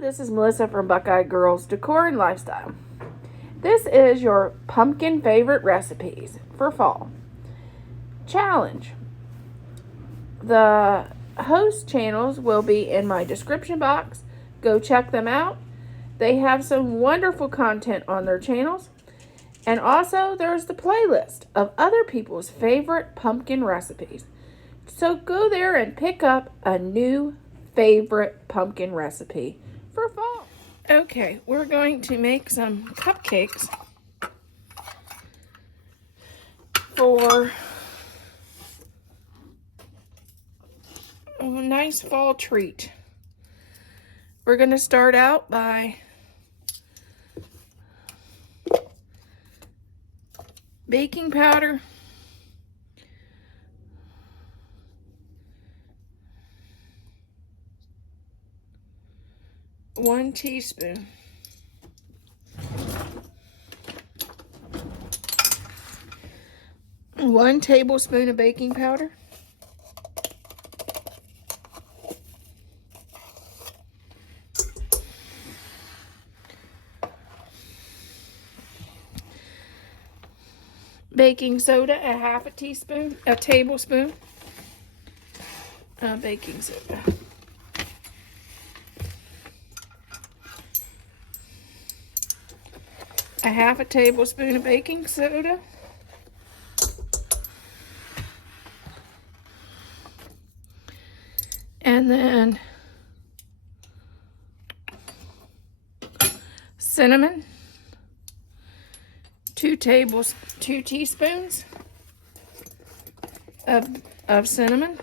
This is Melissa from Buckeye Girls Decor and Lifestyle. This is your pumpkin favorite recipes for fall. Challenge. The host channels will be in my description box. Go check them out. They have some wonderful content on their channels. And also there's the playlist of other people's favorite pumpkin recipes. So go there and pick up a new favorite pumpkin recipe for fall. Okay, we're going to make some cupcakes for a nice fall treat. We're going to start out by baking powder, one teaspoon, one tablespoon of baking powder, baking soda, a tablespoon of baking soda. A half a tablespoon of baking soda. And then cinnamon, 2 teaspoons of cinnamon.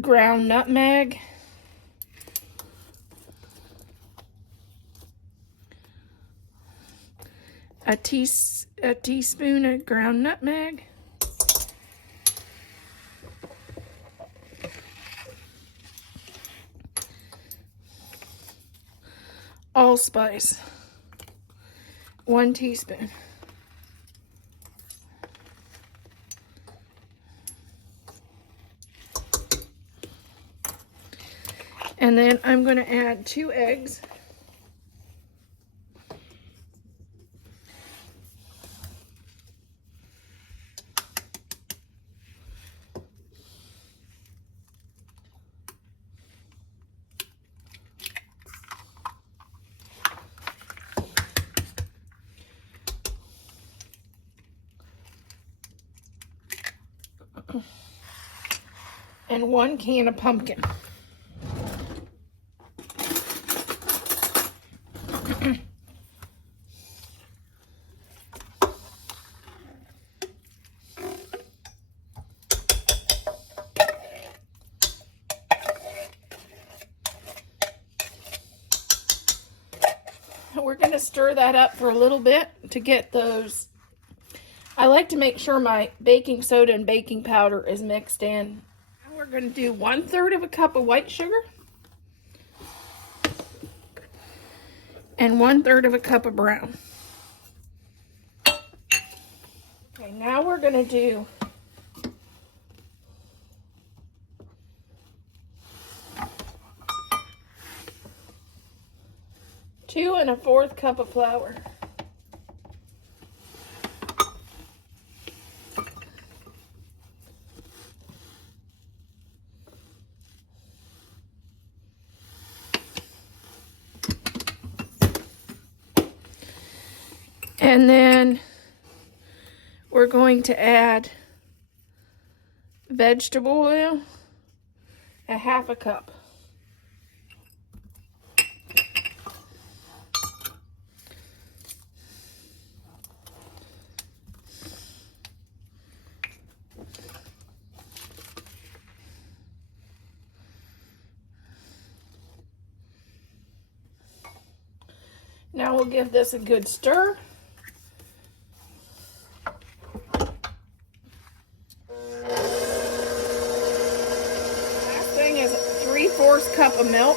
Ground nutmeg, a teaspoon of ground nutmeg, allspice, 1 teaspoon. And then I'm going to add 2 eggs. And 1 can of pumpkin. We're going to stir that up for a little bit to get those. I like to make sure my baking soda and baking powder is mixed in. Now we're going to do 1/3 of a cup of white sugar and 1/3 of a cup of brown. Okay, now we're going to do 2 1/4 cup of flour. And then we're going to add vegetable oil, a 1/2 cup. Now we'll give this a good stir. Last thing is 3/4 cup of milk.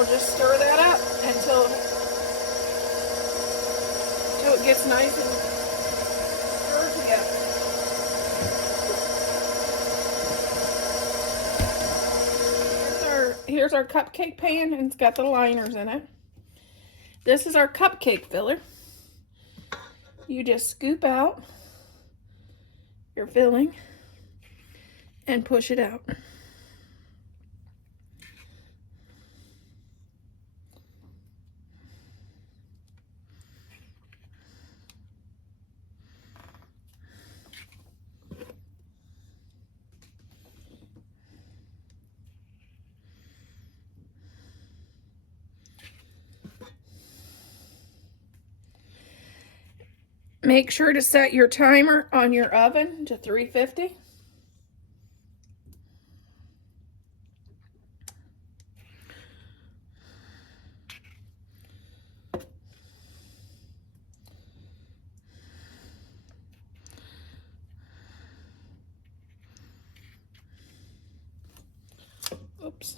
we'll just stir that up until it gets nice and stirred together. Here's our cupcake pan, and it's got the liners in it. This is our cupcake filler. You just scoop out your filling and push it out. Make sure to set your timer on your oven to 350. Oops.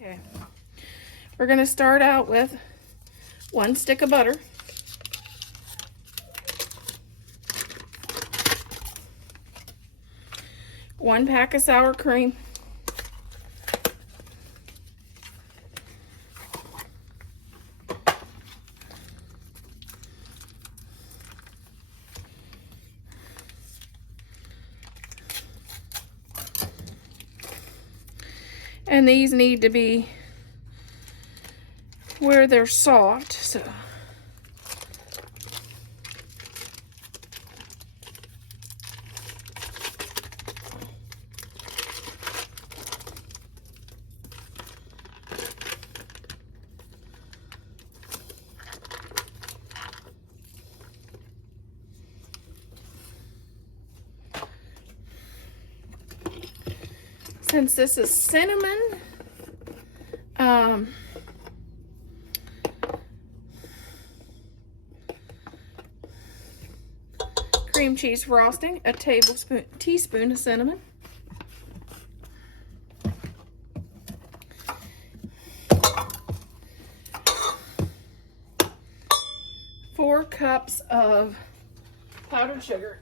Okay, we're going to start out with 1 stick of butter, 1 pack of sour cream, 'and these need to be where they're soft, so since this is cinnamon, cream cheese frosting, a teaspoon of cinnamon, four cups of powdered sugar,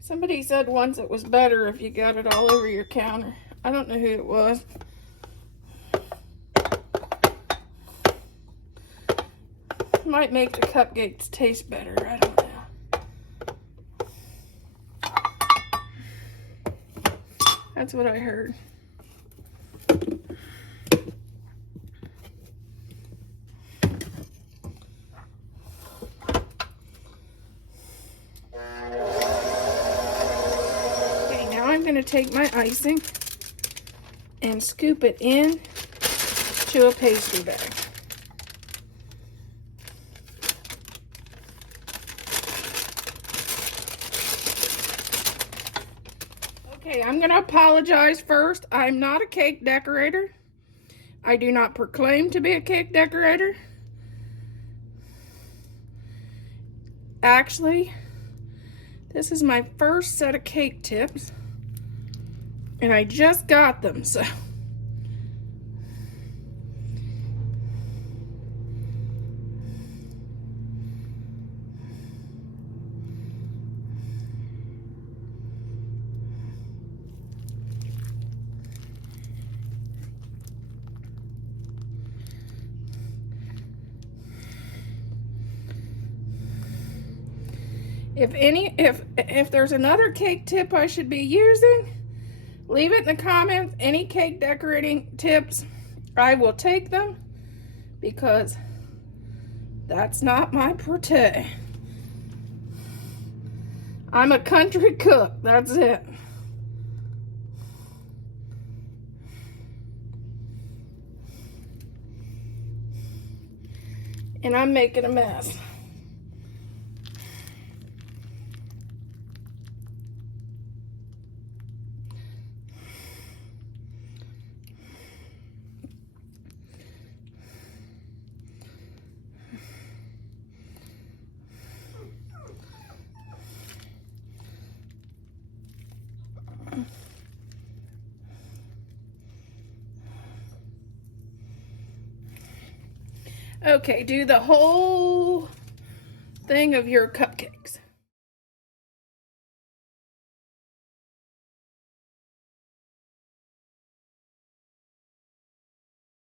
Somebody said once it was better if you got it all over your counter. I don't know who it was. Might make the cupcakes taste better. I don't know. That's what I heard. I'm going to take my icing and scoop it in to a pastry bag. Okay, I'm going to apologize first. I'm not a cake decorator. I do not proclaim to be a cake decorator. Actually, this is my first set of cake tips. And I just got them, so. If there's another cake tip I should be using, leave it in the comments. Any cake decorating tips, I will take them, because that's not my forte. I'm a country cook, that's it. And I'm making a mess. Okay, do the whole thing of your cupcakes.